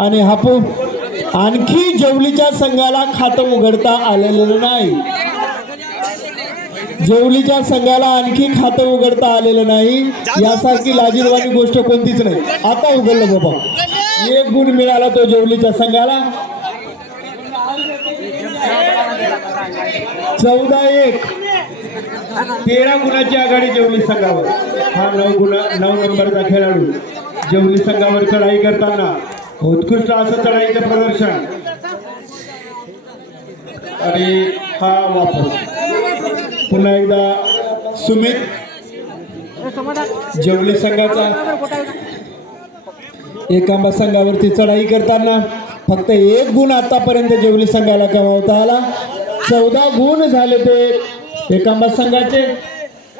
आणि हापू आणखी जेवलीच्या संघाला खातं उघडता आलेलं नाही। जेवलीच्या संघाला आणखी खातं उघडता आलेलं नाही। यासारखी लाजिरवाणी गोष्ट कोणतीच नाही। आता उघडलं बाबा, एक गुण मिळाला तो जेवलीच्या संघाला। 14-1 13 गुणाची आघाडी जेवली संघावर। हा 9 नंबरचा खेळाडू जेवली संघावर चढाई करताना उत्कृष्ट असं चढाईचं प्रदर्शन। आणि हा वापस पुन्हा एकदा सुमित जेवली संघाचा एकांबा संघावरती चढाई करताना फक्त 1 गुण आतापर्यंत जेवली संघाला कमावता आला। 14 गुण झाले ते एकांबा संघाचे।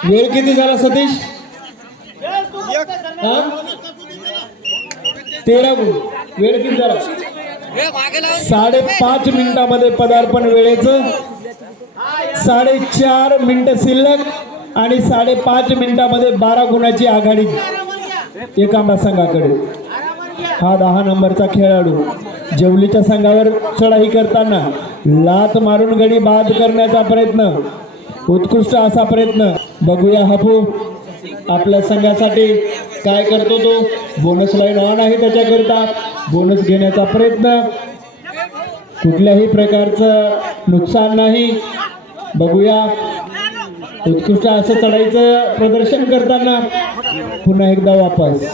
वेळ किती झाला सतीश? 13 गुण। वेळ किती झाला? 5.5 मिनिटांमध्ये पदार्पण वेळेचं 4.5 मिनिटं शिल्लक आणि 5.5 मिनिटांमध्ये 12 गुणाची आघाडी एकांबा संघाकडे। हा 10 नंबरचा खेळाडू जेवलीच्या संघावर चढाई करताना लात मारून गडी बाद करण्याचा प्रयत्न, उत्कृष्ट असा प्रयत्न। बघूया हापू आपल्या संघासाठी काय करतो तो। बोनस लाईन ऑन आहे त्याच्याकरिता बोनस घेण्याचा प्रयत्न, कुठल्याही प्रकारचं नुकसान नाही। बघूया उत्कृष्ट असं चढाईचं प्रदर्शन करताना पुन्हा एकदा वापस।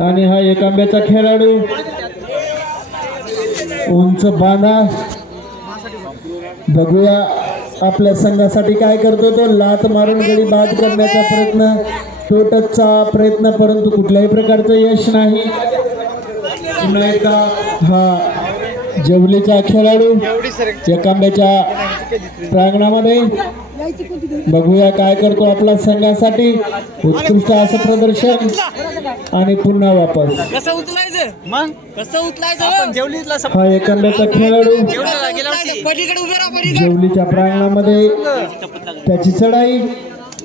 आणि हा एकांब्याचा खेळाडू उंच बांधा। बघूया आपल्या संघासाठी काय करतो तो। लात मारून गडी बाद करण्याचा प्रयत्न, टोटचा प्रयत्न, परंतु कुठल्याही प्रकारचं यश नाही। पुन्हा एकदा हा जेवलीचा खेळाडू एकांब्याच्या प्रांगणामध्ये। बघूया काय करतो आपल्या संघासाठी, उत्कृष्ट असं प्रदर्शन आणि पुन्हा वापस। हा एकांब्याचा खेळाडू जेवलीच्या प्रांगणामध्ये त्याची चढाई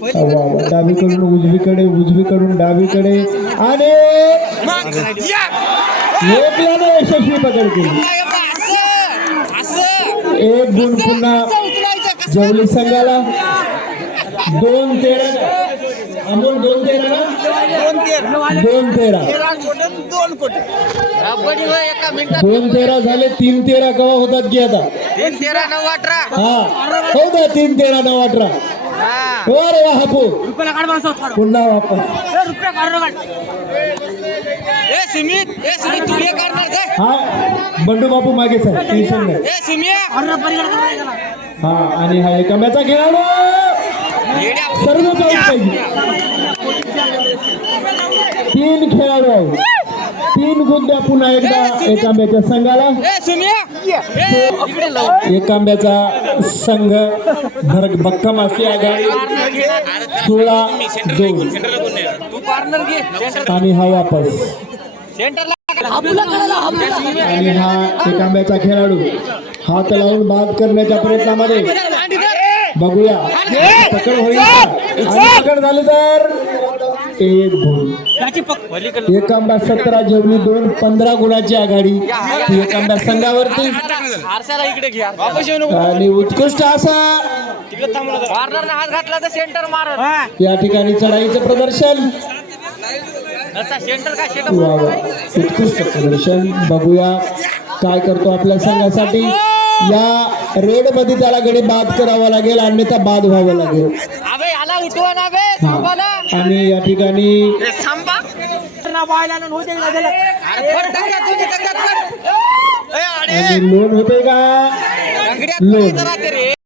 डावीकडून उजवीकडे, उजवीकडून डावीकडे आणि एकल्याने यशस्वी पकड केली। 1 गुण पुन्हा जेवली संघाला। 2-13 अमोल 2-13 2-13 झाले। 3-13 कवा होतात की आता? 3-13-9-18 हा हो द्या। 3-13-9-18 वर हापू पुन्हा वापस। हा बंडू बापू मागेच आहे, टेन्शन नाही। हा आणि हा एकांब्याचा खेळाडू सर्व पाहिजे। 3 खेळाडू आहेत, 3 गुण द्या पुन्हा एकदा एकांब्याच्या संघाला। एकांब्याचा संघ भक्कम अशी आघाडी 16-2 आणि हा वापस। आणि हा एकांब्याचा खेळाडू हात लावून बाद करण्याच्या प्रयत्नामध्ये। बघूया पकड होईल आणि पकड झाली तर 1 गुण। एकांबा 17 जेवली 2 15 गुणाची आघाडी एकांबा संघावरती। आणि उत्कृष्ट असा या ठिकाणी चढाईचं प्रदर्शन, उत्कृष्ट प्रदर्शन। बघूया काय करतो आपल्या संघासाठी। या रेड मध्ये त्याला गडी बाद करावा लागेल, अन्यथा बाद व्हावं लागेल। आणि या ठिकाणी लोन होते का? लोन